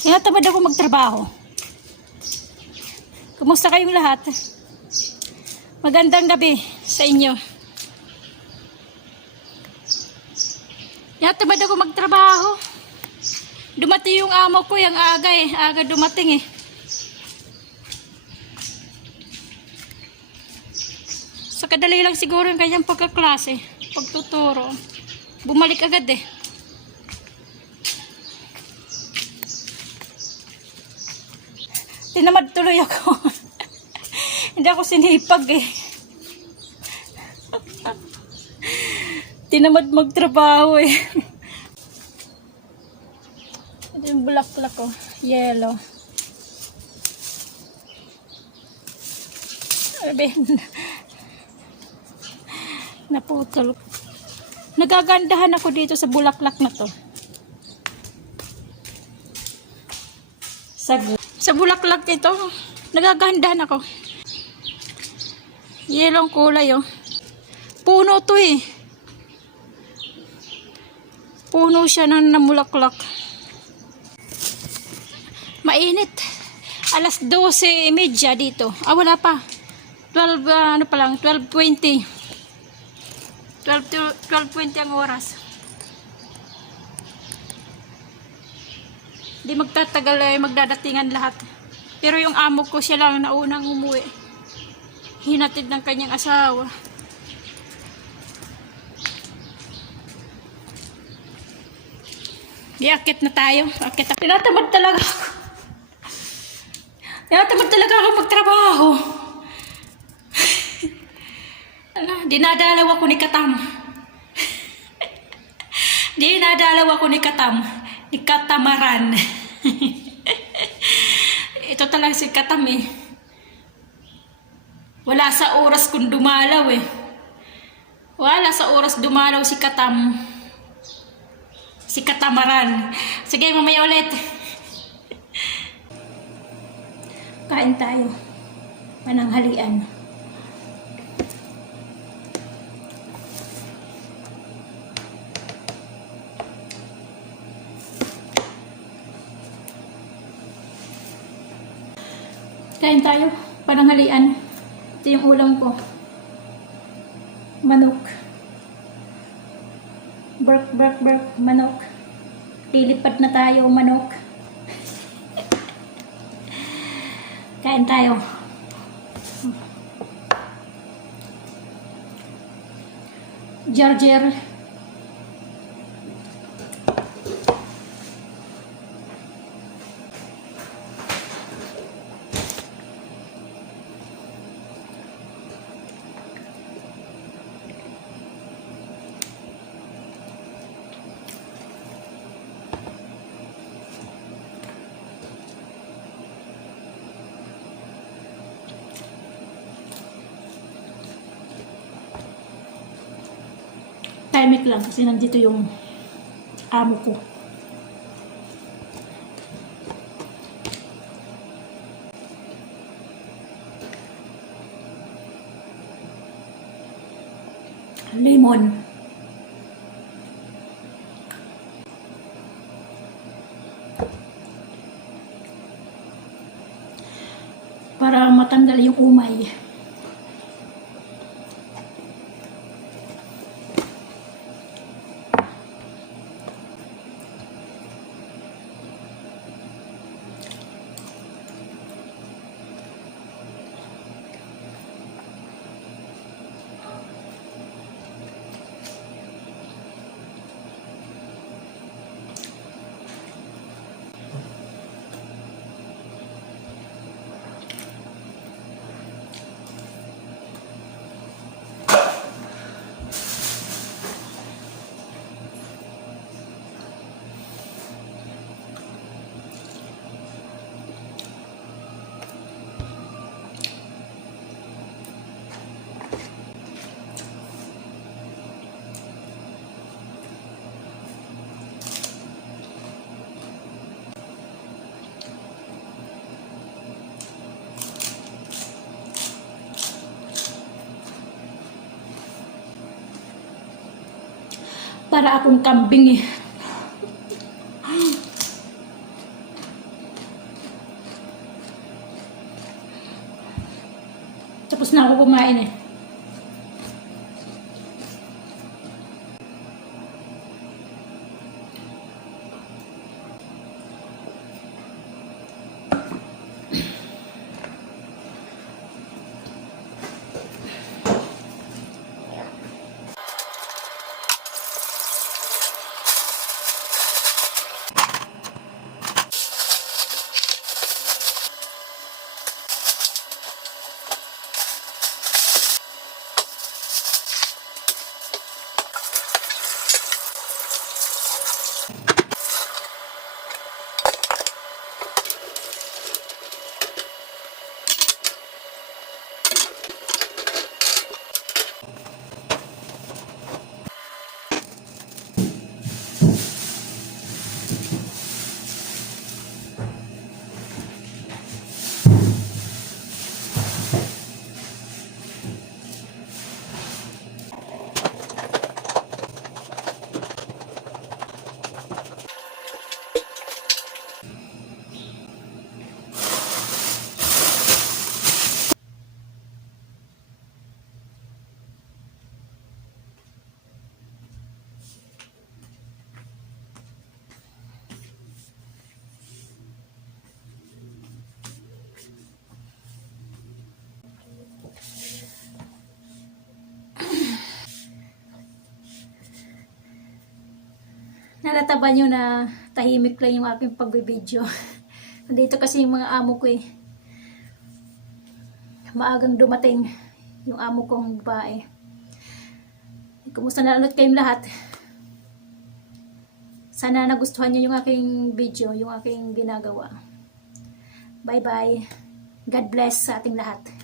Tinatamad ako magtrabaho. Kumusta kayong lahat? Magandang gabi sa inyo. Tinatamad ako magtrabaho. Dumating yung amo ko, yung aga eh. Aga dumating eh. Sa kadali lang siguro yung kanyang pagkaklase, pagtuturo. Bumalik agad eh. Tinamad tuloy ako. Hindi ako sinipag eh. Tinamad magtrabaho eh. Ito yung bulaklak ko. Yellow. Naputol. Nagagandahan ako dito sa bulaklak na to. Sa bulaklak ito, nagagandahan ako. Yellow kulay oh. Puno to eh. Puno siya ng namulaklak. Mainit. Alas 12:30 dito. Ah, wala pa. 12, ano pa lang, 12:20. 12:20 ang oras. Di magtatagal eh, magdadatingan lahat. Pero yung amo ko, siya lang na unang umuwi. Hinatid ng kanyang asawa. Iakit na tayo. Akit na. Tinatamad talaga ako. Tinatamad talaga ako magtrabaho. Dinadalaw ako ni Katam. Dinadalaw ako ni Katam. Ni Katamaran. Ito talaga si Katam eh. Wala sa oras kung dumalaw eh. Wala sa oras dumalaw si Katam. Si Katamaran. Sige, mamaya ulit. Kain tayo. Pananghalian. Kain tayo. Pananghalian. Ito yung ulam ko. Manok. Bark, manok. Lilipad na tayo, manok. Kain tayo. Jar. Timing lang kasi nandito yung amo ko. Lemon. Para matanggal yung umay. Para akong kambing eh. Tapos na ako kumain eh. Nalataba nyo na tahimik lang yung aking pagbibideo. Nandito kasi yung mga amo ko eh. Maagang dumating yung amo kong babae. Kumusta na ulit kayong lahat? Sana nagustuhan nyo yung aking video, yung aking ginagawa. Bye bye. God bless sa ating lahat.